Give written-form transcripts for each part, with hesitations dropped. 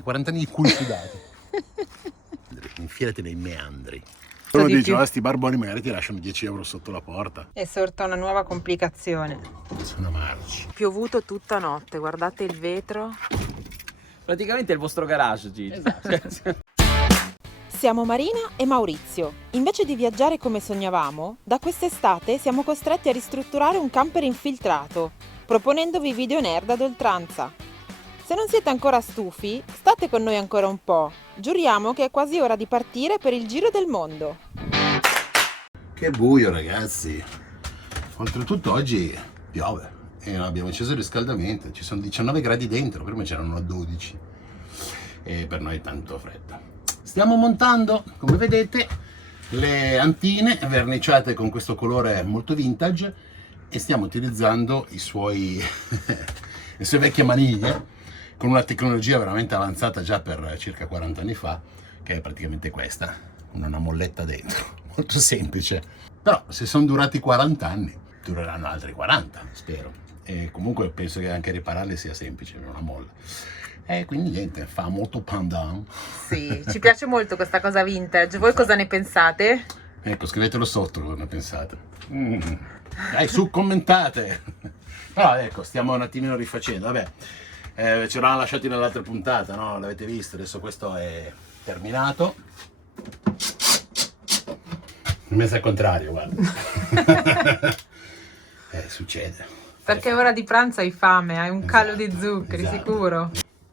sudati, 40 anni di culi sudati. Infilati nei meandri. Uno dice, oh, sti barboni magari ti lasciano 10 euro sotto la porta. È sorta una nuova complicazione. Sono marci. Piovuto tutta notte, guardate il vetro. Praticamente è il vostro garage, Gigi. Esatto. Siamo Marina e Maurizio. Invece di viaggiare come sognavamo, da quest'estate siamo costretti a ristrutturare un camper infiltrato, proponendovi video nerd ad oltranza. Se non siete ancora stufi, state con noi ancora un po'. Giuriamo che è quasi ora di partire per il giro del mondo. Che buio, ragazzi. Oltretutto oggi piove e non abbiamo acceso il riscaldamento. Ci sono 19 gradi dentro, prima c'erano 12 e per noi è tanto freddo. Stiamo montando, come vedete, le antine verniciate con questo colore molto vintage e stiamo utilizzando le sue vecchie maniglie con una tecnologia veramente avanzata già per circa 40 anni fa, che è praticamente questa, una molletta dentro, molto semplice. Però se sono durati 40 anni, dureranno altri 40, spero. E comunque penso che anche ripararli sia semplice, non una molla. E quindi niente, fa molto pandan. Sì, ci piace molto questa cosa vintage. Voi cosa ne pensate? Ecco, scrivetelo sotto cosa ne pensate. Dai, su, commentate. Però ecco, stiamo un attimino rifacendo. Vabbè, ci eravamo lasciati nell'altra puntata, no? L'avete visto, adesso questo è terminato. Messo al contrario, guarda. Succede. Perché ora di pranzo hai fame, hai un calo di Esatto, zuccheri, esatto. sicuro.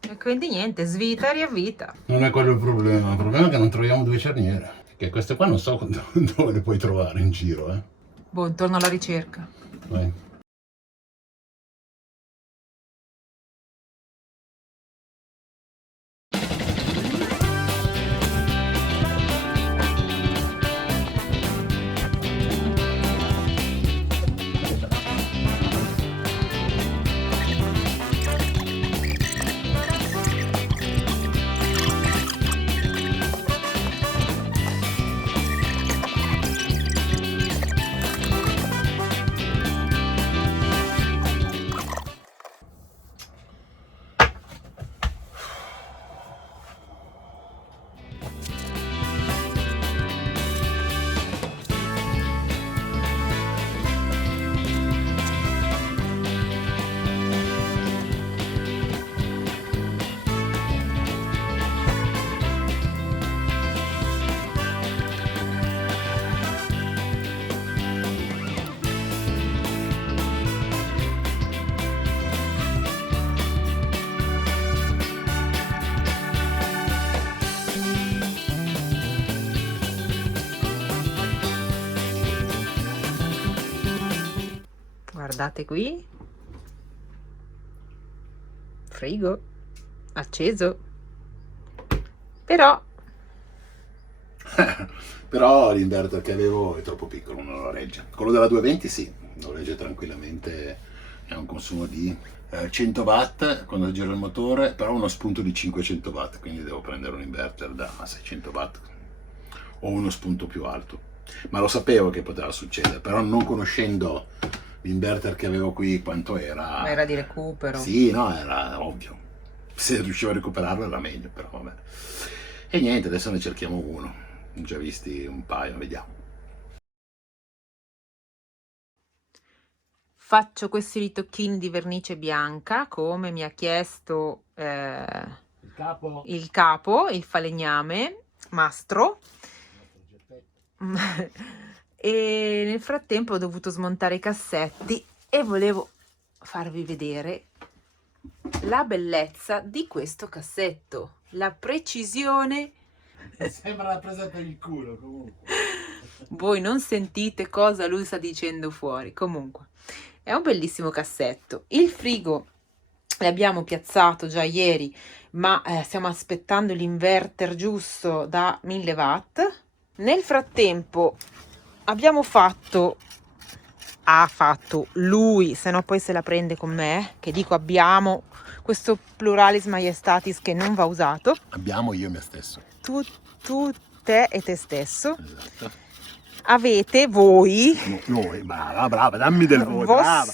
E quindi niente, svita e riavvita. Non è quello il problema è che non troviamo due cerniere. Che queste qua non so dove le puoi trovare in giro, eh. Boh, intorno alla ricerca. Vai. Guardate qui. Frigo. Acceso. Però Però l'inverter che avevo è troppo piccolo, non lo regge. Quello della 220 sì, lo regge tranquillamente, è un consumo di 100 watt quando gira il motore, però uno spunto di 500 watt, quindi devo prendere un inverter da 600 watt o uno spunto più alto. Ma lo sapevo che poteva succedere, però non conoscendo l'inverter che avevo qui quanto era... era di recupero. Sì, no, era ovvio. Se riuscivo a recuperarlo era meglio, però vabbè. E niente, adesso ne cerchiamo uno. Ho già visti un paio, vediamo. Faccio questi ritocchini di vernice bianca, come mi ha chiesto il capo, il falegname, Mastro. E nel frattempo ho dovuto smontare i cassetti e volevo farvi vedere la bellezza di questo cassetto, la precisione. Sembra la presa per il culo, comunque. Voi non sentite cosa lui sta dicendo fuori. Comunque è un bellissimo cassetto. Il frigo l'abbiamo piazzato già ieri, ma stiamo aspettando l'inverter giusto da 1000 watt. Nel frattempo ha fatto lui, se no poi se la prende con me, che dico abbiamo, questo pluralis majestatis che non va usato. Abbiamo io e me stesso. Tu, te e te stesso. Esatto. avete voi, Noi, brava, dammi del voi, brava.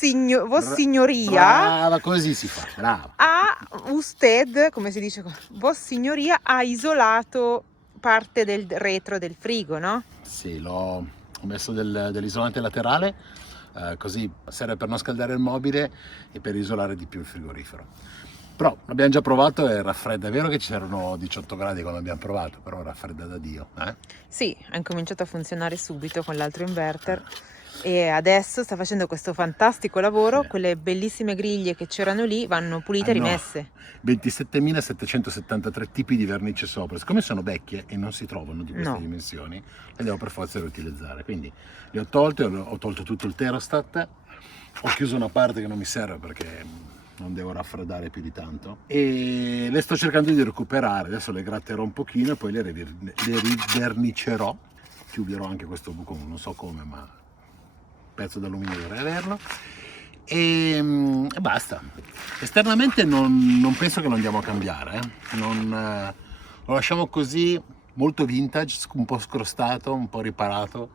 Vossignoria, Brava, così si fa, brava. usted, come si dice qua, Vossignoria ha isolato parte del retro del frigo, no? Sì, ho messo dell'isolante laterale, così serve per non scaldare il mobile e per isolare di più il frigorifero. Però l'abbiamo già provato e raffredda, è vero che c'erano 18 gradi quando abbiamo provato, però raffredda da Dio. Sì, ha incominciato a funzionare subito con l'altro inverter e adesso sta facendo questo fantastico lavoro, Sì. quelle bellissime griglie che c'erano lì vanno pulite e rimesse. 27.773 tipi di vernice sopra, siccome sono vecchie e non si trovano di queste No. dimensioni, le devo per forza riutilizzare, quindi le ho tolte, ho tolto tutto il thermostat, ho chiuso una parte che non mi serve perché non devo raffreddare più di tanto e le sto cercando di recuperare, adesso le gratterò un pochino e poi le rivernicerò, chiuderò anche questo buco, non so come, ma un pezzo d'alluminio dovrei averlo e basta. Esternamente non penso che lo andiamo a cambiare, lo lasciamo così, molto vintage, un po' scrostato, un po' riparato,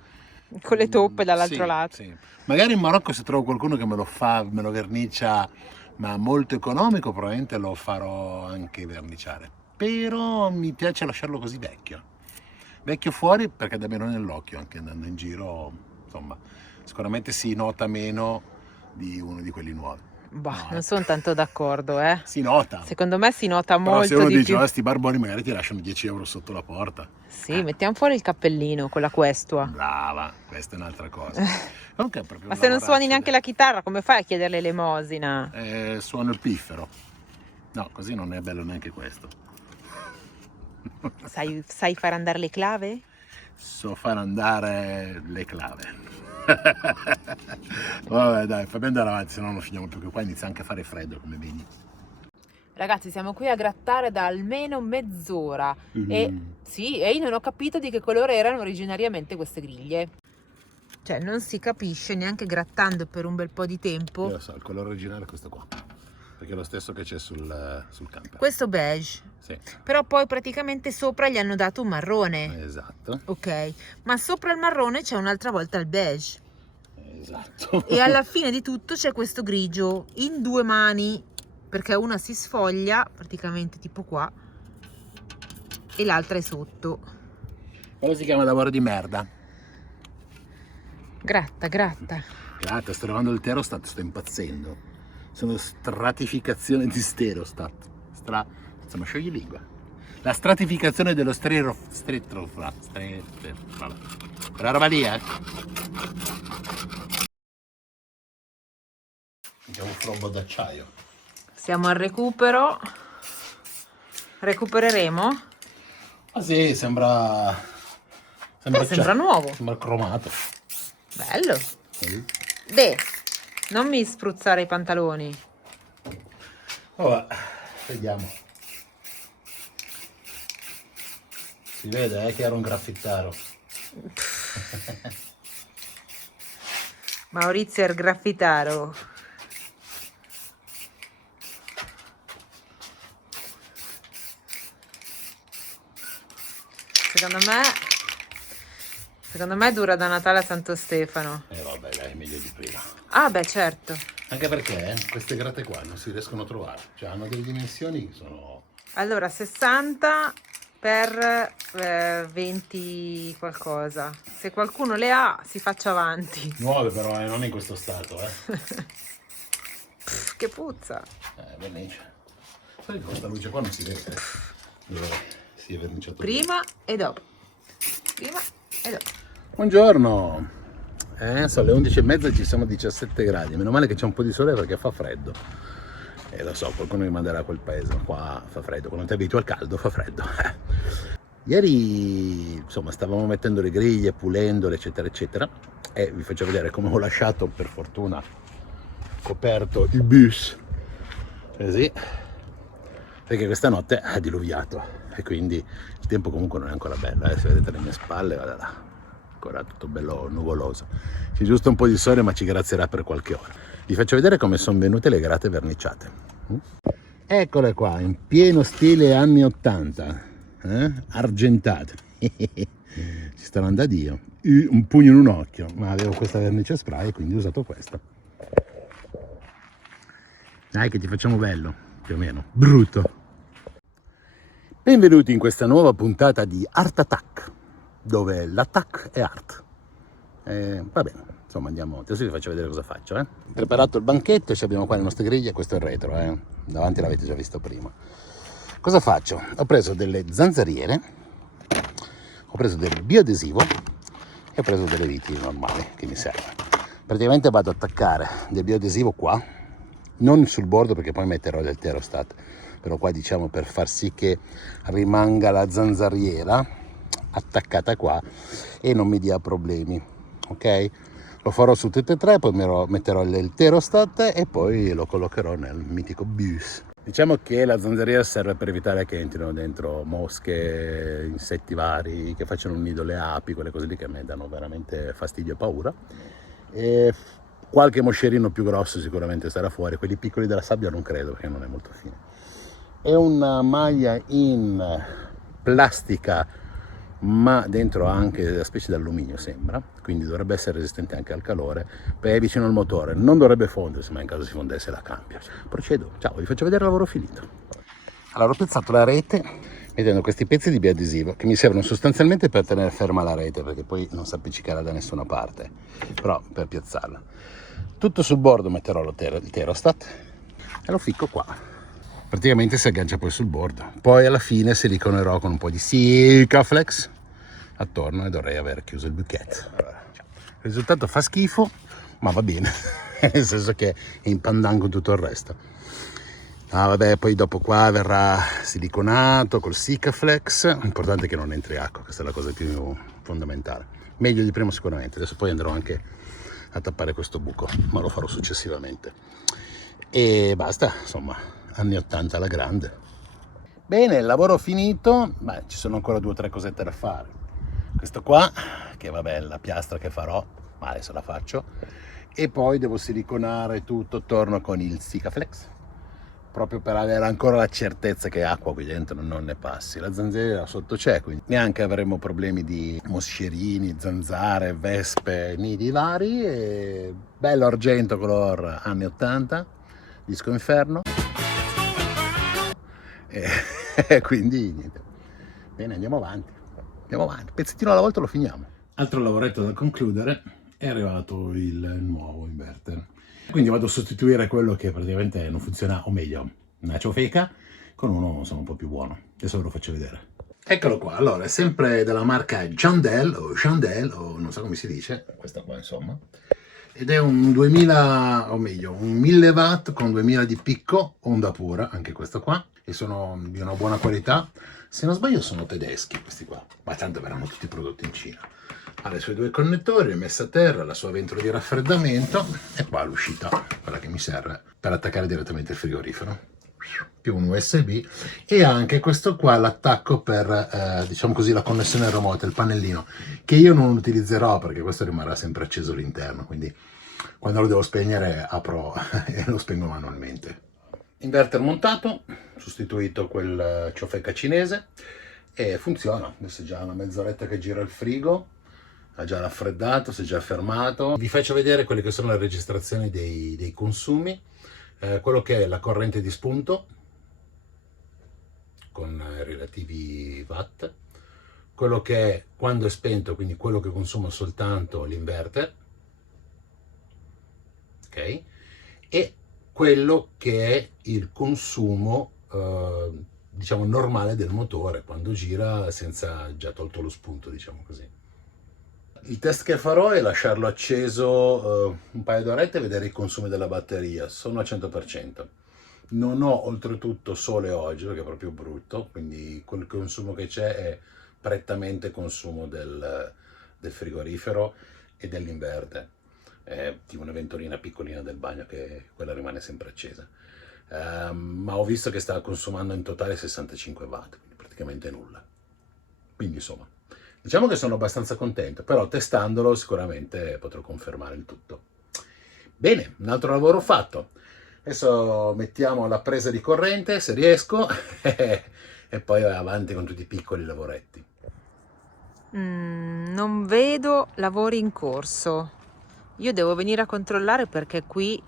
Con le toppe dall'altro sì, lato. sì. Magari in Marocco se trovo qualcuno che me lo vernicia, ma molto economico, probabilmente lo farò anche verniciare, però mi piace lasciarlo così vecchio fuori perché dà meno nell'occhio anche andando in giro, insomma sicuramente si nota meno di uno di quelli nuovi. Bah, No, non sono tanto d'accordo, si nota, Secondo me si nota però se molto uno di dice più. sti barboni magari ti lasciano 10 euro sotto la porta. Sì, mettiamo fuori il cappellino con la questua. Brava, questa è un'altra cosa. Comunque è proprio Ma un se non suoni lavoraccio, neanche la chitarra, come fai a chiedere l'elemosina? suono il piffero. No, così non è bello neanche questo. Sai far andare le clave? So far andare le clave. Vabbè dai, fammi andare avanti, se no non finiamo più, che qua inizia anche a fare freddo, come vedi. Ragazzi, siamo qui a grattare da almeno mezz'ora e sì, e io non ho capito di che colore erano originariamente queste griglie. Cioè, non si capisce neanche grattando per un bel po' di tempo. Io lo so, il colore originale è questo qua, perché è lo stesso che c'è sul camper. Questo beige. Sì, Però poi praticamente sopra gli hanno dato un marrone. esatto, Ok, ma sopra il marrone c'è un'altra volta il beige. esatto. E alla fine di tutto c'è questo grigio in due mani, perché una si sfoglia praticamente tipo qua e l'altra è sotto. Quello si chiama lavoro di merda. Gratta. Grazie, sto levando il terostat, sto impazzendo. Sono stratificazione di stereostat. Insomma, sciogli lingua. La stratificazione dello quella roba lì, Abbiamo un frombo d'acciaio. Siamo al recupero. Recupereremo? Ah sì, sembra nuovo. Sembra cromato. Bello. Vedi? Non mi spruzzare i pantaloni. Vabbè, vediamo. Si vede che era un graffittaro. Maurizio è il graffitaro. Secondo me dura da Natale a Santo Stefano. Vabbè, dai, meglio di prima. Ah, beh, certo. Anche perché queste gratte qua non si riescono a trovare. Cioè, hanno delle dimensioni che sono... Allora, 60 per 20 qualcosa. Se qualcuno le ha, si faccia avanti. Nuove però, non in questo stato, Che puzza. Vernice. Sai che questa luce qua non si vede. Dove si è verniciato. Prima e dopo. Buongiorno. Sono le 11:30, ci siamo a 17 gradi. Meno male che c'è un po' di sole perché fa freddo. E lo so, qualcuno mi manderà a quel paese, ma qua fa freddo. Quando ti abitui al caldo fa freddo. Ieri, insomma, stavamo mettendo le griglie, pulendole, eccetera, eccetera. E vi faccio vedere come ho lasciato, per fortuna, coperto il bus. Così. Perché questa notte ha diluviato. E quindi il tempo comunque non è ancora bello. Se vedete le mie spalle, guarda là. Ancora tutto bello nuvoloso. C'è giusto un po' di sole, ma ci grazierà per qualche ora. Vi faccio vedere come sono venute le grate verniciate. Eccole qua, in pieno stile anni 80, argentate. Ci staranno da Dio. Un pugno in un occhio, ma avevo questa vernice spray e quindi ho usato questa. Dai che ti facciamo bello, più o meno, brutto. Benvenuti in questa nuova puntata di Art Attack, dove l'attack è art. Va bene, insomma andiamo, adesso vi faccio vedere cosa faccio. Preparato il banchetto, ci abbiamo qua le nostre griglie, questo è il retro, davanti l'avete già visto prima. Cosa faccio? Ho preso delle zanzariere, ho preso del bioadesivo e ho preso delle viti normali che mi servono. Praticamente vado ad attaccare del bioadesivo qua, non sul bordo perché poi metterò del Therostat, però qua diciamo per far sì che rimanga la zanzariera attaccata qua e non mi dia problemi, ok? Lo farò su tutte e tre, poi metterò il Therostat e poi lo collocherò nel mitico bus. Diciamo che la zanzariera serve per evitare che entrino dentro mosche, insetti vari, che facciano un nido, le api, quelle cose lì che a me danno veramente fastidio e paura. E qualche moscerino più grosso sicuramente sarà fuori, quelli piccoli della sabbia non credo perché non è molto fine. È una maglia in plastica, ma dentro anche della specie d'alluminio sembra, quindi dovrebbe essere resistente anche al calore, perché è vicino al motore, non dovrebbe fondersi, ma in caso si fondesse la cambio. Procedo, ciao, vi faccio vedere il lavoro finito. Allora ho piazzato la rete mettendo questi pezzi di bioadesivo che mi servono sostanzialmente per tenere ferma la rete, perché poi non si appiccicherà da nessuna parte, però per piazzarla. Tutto sul bordo metterò il Therostat e lo ficco qua. Praticamente si aggancia poi sul bordo, poi alla fine siliconerò con un po' di Sikaflex attorno e dovrei aver chiuso il buchetto. Il risultato fa schifo, ma va bene, nel senso che è in pandan con tutto il resto. Vabbè, poi dopo qua verrà siliconato col Sikaflex, l'importante è che non entri acqua, questa è la cosa più fondamentale. Meglio di prima sicuramente, adesso poi andrò anche a tappare questo buco, ma lo farò successivamente. E basta, insomma. Anni 80 alla grande. Bene, il lavoro finito, ma ci sono ancora 2 o 3 cosette da fare. Questo qua, che vabbè è la piastra che farò, ma adesso la faccio, e poi devo siliconare tutto attorno con il Sikaflex, proprio per avere ancora la certezza che acqua qui dentro non ne passi. La zanzariera sotto c'è, quindi neanche avremo problemi di moscerini, zanzare, vespe, nidi vari, e bello argento color anni 80, disco inferno. E quindi niente. Bene, andiamo avanti, pezzettino alla volta lo finiamo. Altro lavoretto da concludere, è arrivato il nuovo inverter, quindi vado a sostituire quello che praticamente non funziona, o meglio una ciofeca, con uno insomma un po' più buono. Adesso ve lo faccio vedere. Eccolo qua, allora è sempre della marca Chandelle o non so come si dice, questa qua insomma, ed è un 2000, o meglio un 1000 watt con 2000 di picco, onda pura, anche questo qua, e sono di una buona qualità. Se non sbaglio sono tedeschi questi qua, ma tanto verranno tutti prodotti in Cina. Ha i suoi 2 connettori, è messa a terra, la sua ventola di raffreddamento e qua l'uscita, quella che mi serve per attaccare direttamente il frigorifero, più un USB, e anche questo qua l'attacco per diciamo così la connessione remota, il pannellino, che io non utilizzerò perché questo rimarrà sempre acceso all'interno, quindi quando lo devo spegnere apro e lo spengo manualmente. Inverter montato, sostituito quel ciofeca cinese e funziona. Adesso è già una mezz'oretta che gira il frigo, ha già raffreddato, si è già fermato. Vi faccio vedere quelle che sono le registrazioni dei consumi, quello che è la corrente di spunto con i relativi watt, quello che è quando è spento, quindi quello che consuma soltanto l'inverter, ok? E quello che è il consumo diciamo normale del motore quando gira senza già tolto lo spunto, diciamo così. Il test che farò è lasciarlo acceso un paio d'orette e vedere i consumi della batteria. Sono al 100%. Non ho oltretutto sole oggi perché è proprio brutto, quindi quel consumo che c'è è prettamente consumo del frigorifero e dell'inverter. Tipo una ventolina piccolina del bagno che quella rimane sempre accesa, ma ho visto che sta consumando in totale 65 watt, quindi praticamente nulla. Quindi insomma, diciamo che sono abbastanza contento, però testandolo sicuramente potrò confermare il tutto. Bene, un altro lavoro fatto. Adesso mettiamo la presa di corrente se riesco e poi avanti con tutti i piccoli lavoretti. Non vedo lavori in corso. Io devo venire a controllare perché qui...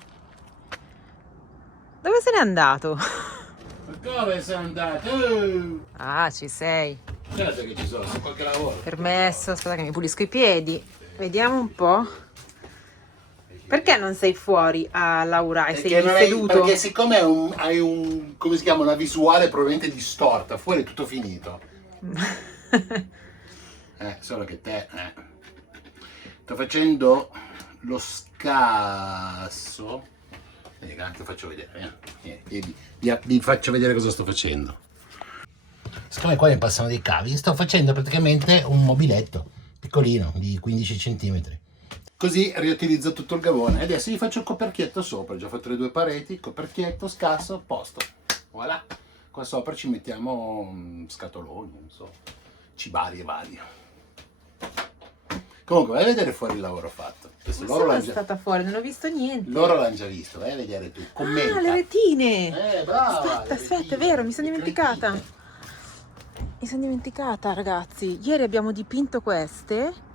Dove se n'è andato? Ma come sei andato? Ah, ci sei. Certo che ci sono, c'è qualche lavoro. Permesso, aspetta che mi pulisco i piedi. Vediamo un po'. Perché non sei fuori a Laura e sei non seduto? perché siccome hai un, come si chiama, una visuale probabilmente distorta, fuori è tutto finito. Solo che te... Sto facendo lo scasso. Ti faccio vedere. Vi faccio vedere cosa sto facendo. Siccome qua mi passano dei cavi, sto facendo praticamente un mobiletto piccolino di 15 cm. Così riutilizzo tutto il gavone. Adesso gli faccio il coperchietto sopra. Ho già fatto le 2 pareti, coperchietto, scasso, posto. Voilà. Qua sopra ci mettiamo scatoloni, non so, cibari e vario. Comunque vai a vedere fuori il lavoro fatto. Adesso loro Sono l'hanno già... stata fuori, non ho visto niente. Loro l'hanno già visto, vai a vedere tu. Commenta. Ah, le retine! Brava! Aspetta, è vero, mi sono dimenticata. Mi sono dimenticata, ragazzi. Ieri abbiamo dipinto queste.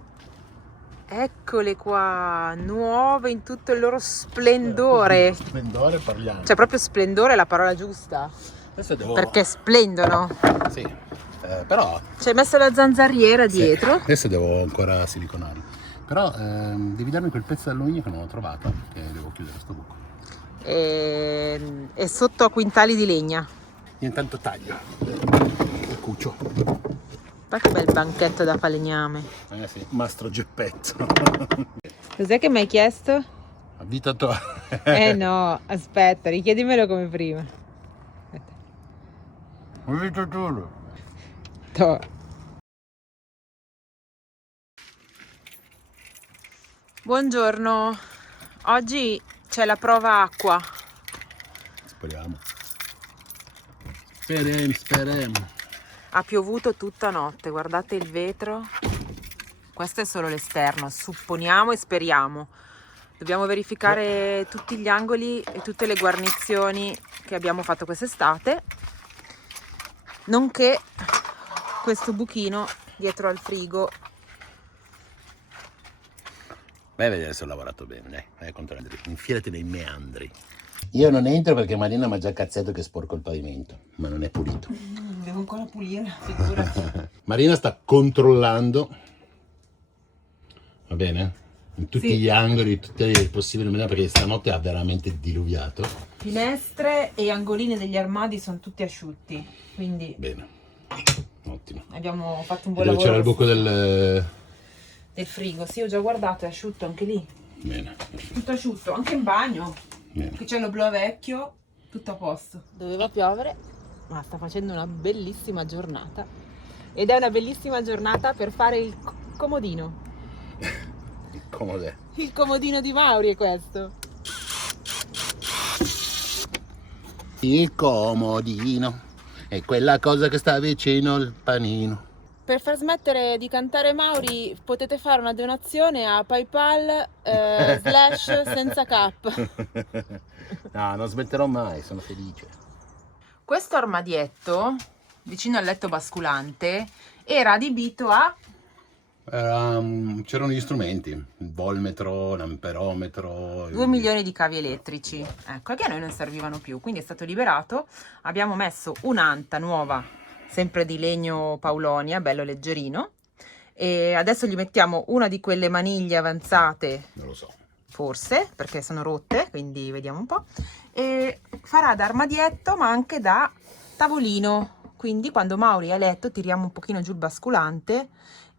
Eccole qua, nuove in tutto il loro splendore. Splendore parliamo. Cioè, proprio splendore è la parola giusta. Adesso devo... Perché splendono. Sì, però... Ci hai messo la zanzariera dietro. Sì, adesso devo ancora siliconare. Però devi darmi quel pezzo d'alluminio che non ho trovato, che devo chiudere sto buco. E sotto a quintali di legna. Io intanto taglio il cucio. Guarda che bel banchetto da falegname. Sì, Mastro Geppetto. Cos'è che mi hai chiesto? Abitatore. No, aspetta, richiedimelo come prima. Abitatore. To. Buongiorno, oggi c'è la prova acqua. Speriamo. Speriamo. Ha piovuto tutta notte, guardate il vetro. Questo è solo l'esterno, supponiamo e speriamo. Dobbiamo verificare tutti gli angoli e tutte le guarnizioni che abbiamo fatto quest'estate, nonché questo buchino dietro al frigo. Vai a vedere se ho lavorato bene, dai, vai a controllare. Infilati nei meandri. Io non entro perché Marina mi ha già cazzato che sporco il pavimento, ma non è pulito. Devo ancora pulire, figurati. Marina sta controllando, va bene? In tutti Sì. gli angoli, tutte le possibili maniere, perché stanotte ha veramente diluviato. Finestre e angolini degli armadi sono tutti asciutti, quindi Bene, ottimo. abbiamo fatto un buon Dove lavoro c'era il buco del... frigo. Sì, ho già guardato, è asciutto anche lì. Bene, Tutto asciutto, anche in bagno. bene. Qui c'è lo blu vecchio, tutto a posto. Doveva piovere, ma sta facendo una bellissima giornata. Ed è una bellissima giornata per fare il comodino. Comod'è. Il comodino di Mauri è questo. Il comodino è quella cosa che sta vicino al panino. Per far smettere di cantare Mauri potete fare una donazione a PayPal / senza cap. No, non smetterò mai, sono felice. Questo armadietto, vicino al letto basculante, era adibito a... C'erano gli strumenti, il volmetro, l'amperometro. 2 milioni di cavi elettrici, ecco, che a noi non servivano più, quindi è stato liberato. Abbiamo messo un'anta nuova, sempre di legno Paulonia, bello leggerino, e adesso gli mettiamo una di quelle maniglie avanzate, Non lo so. forse, perché sono rotte, quindi vediamo un po', e farà da armadietto ma anche da tavolino, quindi quando Mauri è a letto tiriamo un pochino giù il basculante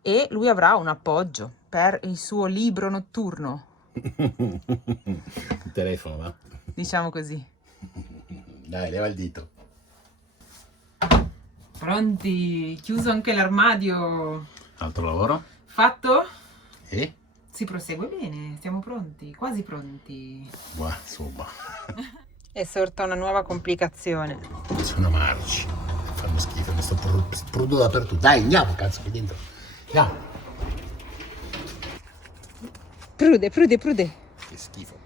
e lui avrà un appoggio per il suo libro notturno. Il telefono, va? Diciamo così. Dai, leva il dito. Pronti? Chiuso anche l'armadio. Altro lavoro? Fatto? E? Si prosegue bene, siamo pronti, quasi pronti. Buah, insomma. È sorta una nuova complicazione. Sono marci. Fanno schifo, mi sto prudo dappertutto. Dai, andiamo, cazzo, qui dentro. Andiamo. Prude. Che schifo.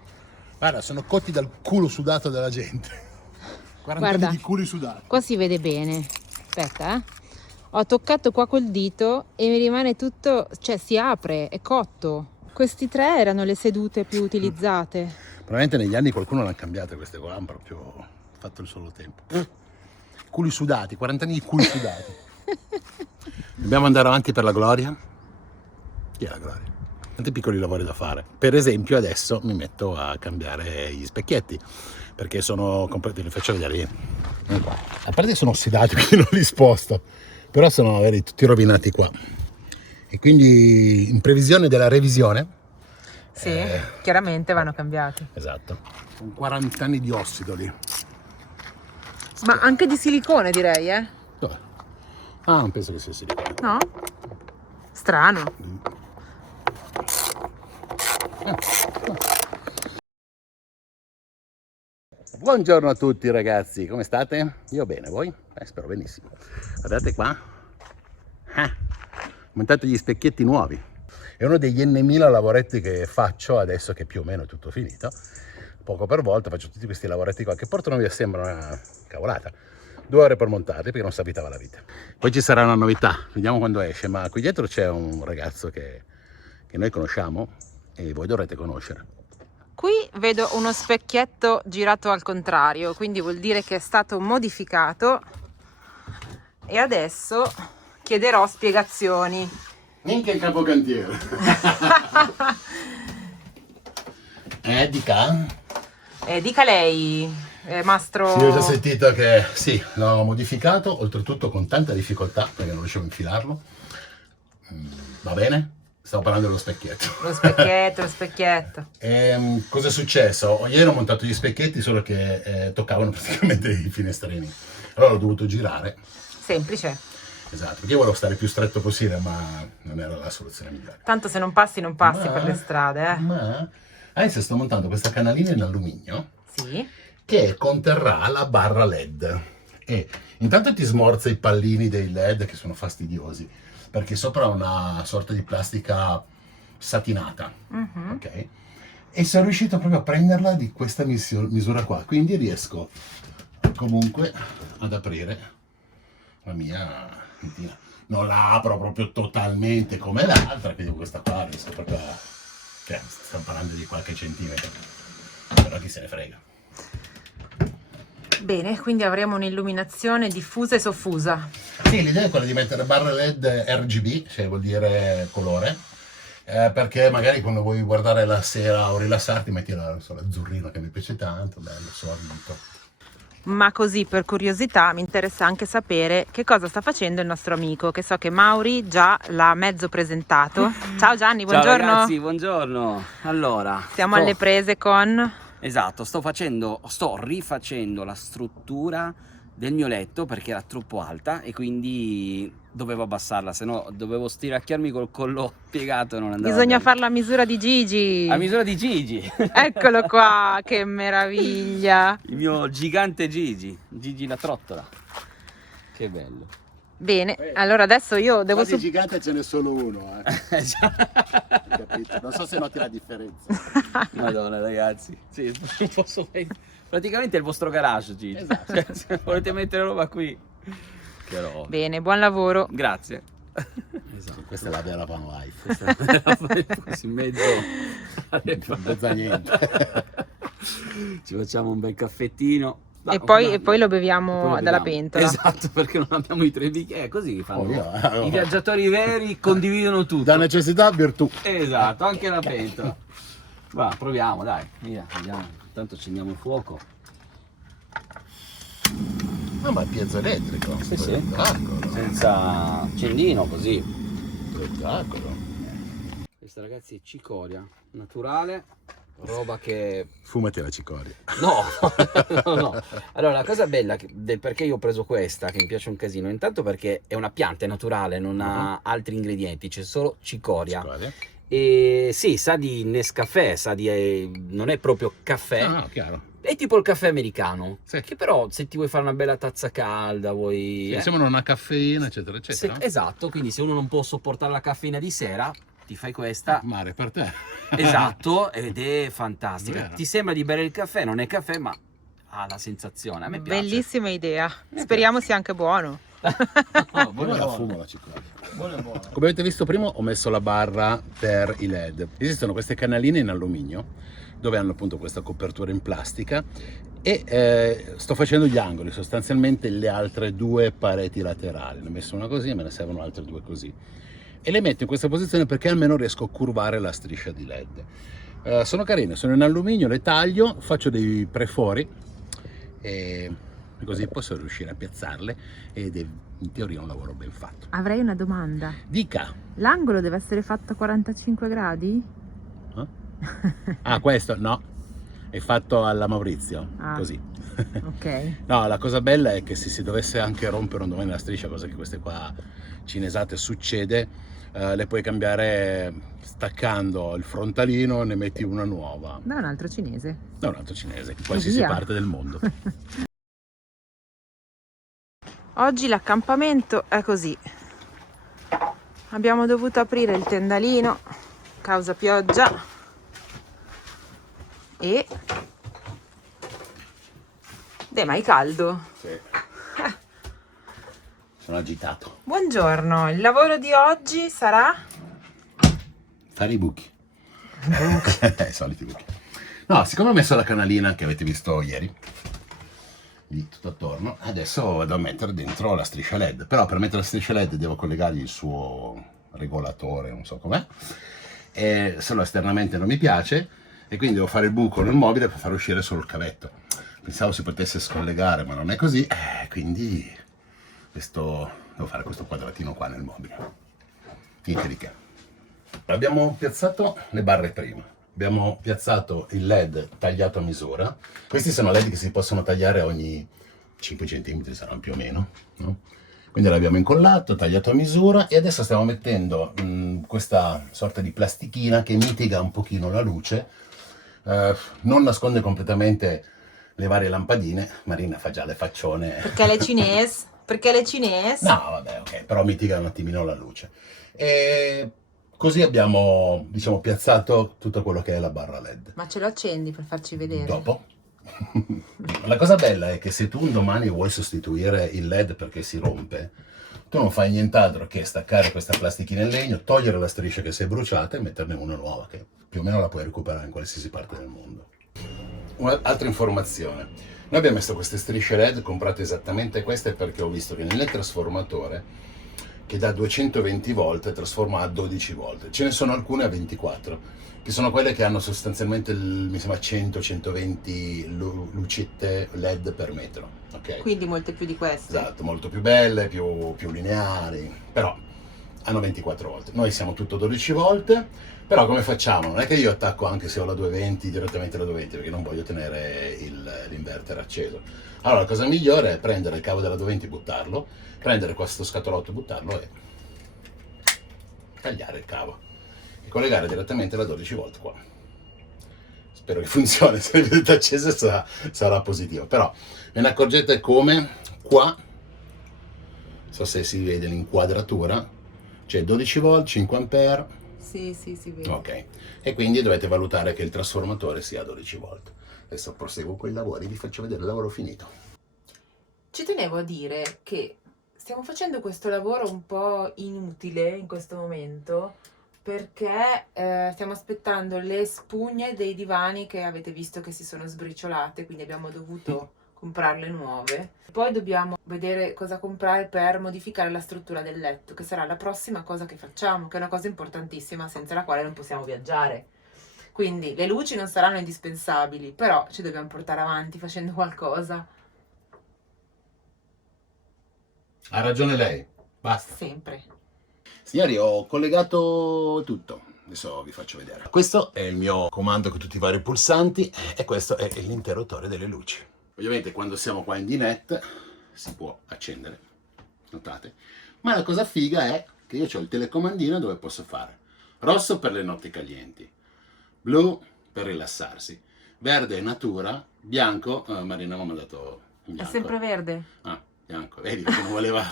Guarda, sono cotti dal culo sudato della gente. 40 Guarda. anni di culi sudati. Qua si vede bene. Aspetta, Ho toccato qua col dito e mi rimane tutto, cioè si apre, è cotto. Questi 3 erano le sedute più utilizzate. Probabilmente negli anni qualcuno l'ha cambiate queste qua, hanno proprio fatto il solo tempo. Culi sudati, 40 anni di culi sudati. Dobbiamo andare avanti per la gloria? Chi è la gloria? Tanti piccoli lavori da fare. Per esempio adesso mi metto a cambiare gli specchietti, perché sono completi, li faccio vedere io. Qua. A parte sono ossidati, quindi non li sposto, però sono vedi, tutti rovinati qua. E quindi in previsione della revisione. Sì, chiaramente vanno cambiati. Esatto. Con 40 anni di ossido lì. Ma anche di silicone direi, eh? Dov'è? Ah, non penso che sia silicone. No? Strano. Buongiorno a tutti ragazzi, come state? Io bene, voi? Spero benissimo. Guardate qua. Ho montato gli specchietti nuovi. È uno degli N1000 lavoretti che faccio adesso che più o meno è tutto finito. Poco per volta faccio tutti questi lavoretti qua che portano via, sembra una cavolata. 2 ore per montarli perché non si abitava la vita. Poi ci sarà una novità, vediamo quando esce, ma qui dietro c'è un ragazzo che noi conosciamo e voi dovrete conoscere. Qui vedo uno specchietto girato al contrario, quindi vuol dire che è stato modificato e adesso chiederò spiegazioni. Minchia il capocantiere. Dica? Dica lei, mastro. Sì, ho già sentito che sì, l'ho modificato, oltretutto con tanta difficoltà perché non riuscivo a infilarlo. Va bene? Stavo parlando dello specchietto. Lo specchietto, lo specchietto. Cosa è successo? Ieri ho montato gli specchietti, solo che toccavano praticamente i finestrini. Allora l'ho dovuto girare. Semplice. Esatto, perché io volevo stare più stretto possibile, ma non era la soluzione migliore. Tanto se non passi, non passi per le strade, eh. Ma adesso sto montando questa canalina in alluminio. Sì. Che conterrà la barra LED. E intanto ti smorza i pallini dei LED che sono fastidiosi, perché sopra ha una sorta di plastica satinata, ok? E sono riuscito proprio a prenderla di questa misura qua, quindi riesco comunque ad aprire la mia ventina. Non la apro proprio totalmente come l'altra, quindi questa qua riesco proprio a... cioè, stiamo parlando di qualche centimetro, però chi se ne frega. Bene, quindi avremo un'illuminazione diffusa e soffusa. Sì, l'idea è quella di mettere barre LED RGB, cioè vuol dire colore, perché magari quando vuoi guardare la sera o rilassarti metti l'azzurrino che mi piace tanto, bello, sorrito. Ma così per curiosità mi interessa anche sapere che cosa sta facendo il nostro amico, che so che Mauri già l'ha mezzo presentato. Ciao Gianni, buongiorno. Ciao ragazzi, buongiorno. Allora, siamo alle prese con... Esatto, sto rifacendo la struttura del mio letto perché era troppo alta e quindi dovevo abbassarla, se no dovevo stiracchiarmi col collo piegato e non andava Bisogna bene. farla a misura di Gigi. A misura di Gigi. Eccolo qua, che meraviglia. Il mio gigante Gigi la trottola. Che bello. Bene, allora adesso io devo... Di gigante ce n'è solo uno, capito? Non so se noti la differenza. Madonna ragazzi, sì, non posso... Praticamente è il vostro garage, Gigi. Esatto. Cioè, se volete mettere roba qui. Che roba. Bene, buon lavoro. Grazie. Esatto. Questa è la vera van life. In mezzo a niente. Ci facciamo un bel caffettino. E poi lo beviamo dalla pentola. Esatto, perché non abbiamo i 3 bicchieri. È così che fanno. Oh. I viaggiatori veri condividono tutto. Da necessità virtù. Esatto, anche la pentola. Va, proviamo, dai. Via, vediamo. Intanto accendiamo il fuoco. No, ma è piezoelettrico. Sì, sì. Spettacolo. Senza accendino, così. Spettacolo. Questa ragazzi è cicoria naturale, roba che... Fumati la cicoria. No, no. Allora la cosa bella del perché io ho preso questa, che mi piace un casino, intanto perché è una pianta, è naturale, non ha altri ingredienti, c'è solo cicoria. E sì, sa di Nescafè, sa di... non è proprio caffè. Ah, chiaro. È tipo il caffè americano, Sì. che però se ti vuoi fare una bella tazza calda, vuoi... Sì, sembra una caffeina, eccetera, eccetera. Esatto, quindi se uno non può sopportare la caffeina di sera, ti fai questa. Mare per te. Esatto, ed è fantastica. Vero. Ti sembra di bere il caffè, non è caffè, ma la sensazione. A me piace. Bellissima idea. Speriamo sia anche buono. No, Io la buono. fumo la cicoria. Buono, buono. Come avete visto prima ho messo la barra per i LED. Esistono queste canaline in alluminio dove hanno appunto questa copertura in plastica e sto facendo gli angoli, sostanzialmente le altre due pareti laterali. Ne ho messo una così e me ne servono altre due così. E le metto in questa posizione perché almeno riesco a curvare la striscia di LED. Sono carine, sono in alluminio, le taglio, faccio dei prefori e così posso riuscire a piazzarle ed è in teoria un lavoro ben fatto. Avrei una domanda. Dica! L'angolo deve essere fatto a 45 gradi? Ah, questo no, è fatto alla Maurizio, Ah. così. Ok. No, la cosa bella è che se si dovesse anche rompere un domani la striscia, cosa che queste qua cinesate succede, le puoi cambiare staccando il frontalino, ne metti una nuova. Da un altro cinese. Da un altro cinese, in qualsiasi via. parte del mondo. Oggi l'accampamento è così. Abbiamo dovuto aprire il tendalino causa pioggia e ma è caldo. Sì. Sono agitato. Buongiorno, il lavoro di oggi sarà Fare i buchi. I soliti buchi. No, siccome ho messo la canalina che avete visto ieri, lì tutto attorno, adesso vado a mettere dentro la striscia LED. Però per mettere la striscia LED devo collegargli il suo regolatore, non so com'è, e se no esternamente non mi piace, e quindi devo fare il buco nel mobile per far uscire solo il cavetto. Pensavo si potesse scollegare, ma non è così, quindi devo fare questo quadratino qua nel mobile. Niente di che. Abbiamo piazzato le barre prima, abbiamo piazzato il LED tagliato a misura. Questi sono LED che si possono tagliare ogni 5 cm, saranno più o meno, no? Quindi l'abbiamo incollato, tagliato a misura, e adesso stiamo mettendo questa sorta di plastichina che mitiga un pochino la luce, non nasconde completamente le varie lampadine. Marina fa già le faccione. perché le cinese? Perché le cinese? No, vabbè, ok, però mitiga un attimino la luce. E così abbiamo, diciamo, piazzato tutto quello che è la barra LED. Ma ce lo accendi per farci vedere? Dopo. La cosa bella è che se tu un domani vuoi sostituire il LED perché si rompe, tu non fai nient'altro che staccare questa plastichina in legno, togliere la striscia che si è bruciata e metterne una nuova, che più o meno la puoi recuperare in qualsiasi parte del mondo. Un'altra informazione: noi abbiamo messo queste strisce LED, comprate esattamente queste perché ho visto che nel trasformatore che da 220 volt trasforma a 12 volt, ce ne sono alcune a 24, che sono quelle che hanno sostanzialmente mi sembra 100-120 lucette LED per metro, ok? Quindi molte più di queste. Esatto, molto più belle, più lineari, però hanno 24 volt. Noi siamo tutto 12 volt, però come facciamo? Non è che io attacco anche se ho la 220 direttamente la 220, perché non voglio tenere l'inverter acceso. Allora la cosa migliore è prendere il cavo della 220 e buttarlo, prendere questo scatolotto e buttarlo e tagliare il cavo e collegare direttamente la 12 volt qua. Spero che funzioni, se le vedete accese sarà positivo, però ve ne accorgete come qua, non so se si vede l'inquadratura, c'è 12 volt, 5 ampere. Sì, si vede. Ok, e quindi dovete valutare che il trasformatore sia a 12 volt. Adesso proseguo con i lavori, vi faccio vedere il lavoro finito. Ci tenevo a dire che stiamo facendo questo lavoro un po' inutile in questo momento perché stiamo aspettando le spugne dei divani che avete visto che si sono sbriciolate, quindi abbiamo dovuto comprarle nuove. Poi dobbiamo vedere cosa comprare per modificare la struttura del letto, che sarà la prossima cosa che facciamo, che è una cosa importantissima senza la quale non possiamo viaggiare. Quindi le luci non saranno indispensabili, però ci dobbiamo portare avanti facendo qualcosa. Ha ragione lei, basta. Sempre. Signori, ho collegato tutto, adesso vi faccio vedere. Questo è il mio comando con tutti i vari pulsanti e questo è l'interruttore delle luci. Ovviamente quando siamo qua in dinette si può accendere, notate? Ma la cosa figa è che io ho il telecomandino dove posso fare rosso per le notti calienti, blu per rilassarsi, verde è natura, bianco, Marina mi ha mandato in È bianco. sempre verde. Ah, bianco, vedi che non voleva.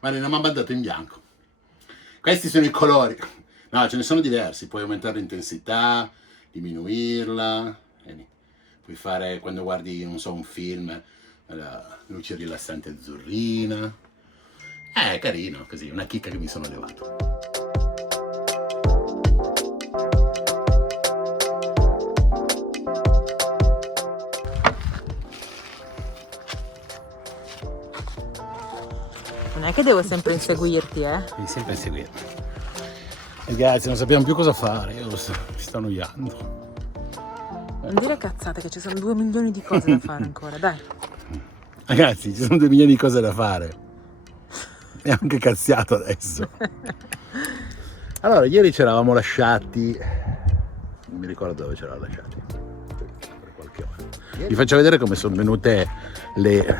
Marina mi ha mandato in bianco. Questi sono i colori. No, ce ne sono diversi, puoi aumentare l'intensità, diminuirla, vedi. puoi fare quando guardi, non so, un film, la luce rilassante azzurrina. È carino così, una chicca che mi sono levato. Non è che devo sempre inseguirti, Devi sempre inseguirmi. Ragazzi, non sappiamo più cosa fare, io mi sto annoiando. Non dire cazzate, che ci sono 2 milioni di cose da fare ancora, dai. Ragazzi, ci sono 2 milioni di cose da fare. E anche cazziato adesso. Allora, ieri ci eravamo lasciati. Non mi ricordo dove ci eravamo lasciati. Per qualche ora. Vi faccio vedere come sono venute le.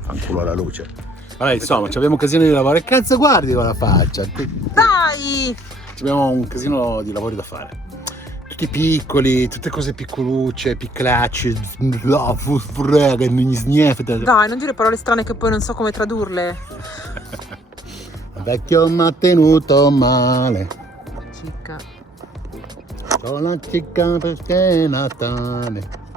Fanculo alla luce. Vabbè, insomma, abbiamo un casino di lavoro. E cazzo, guardi con la faccia. Dai! Abbiamo un casino di lavori da fare. Tutti piccoli, tutte cose piccolucce, piccolacce. Dai, non dire parole strane che poi non so come tradurle. Vecchio m'ha tenuto male. Cicca. Sono la cicca perché è Natale.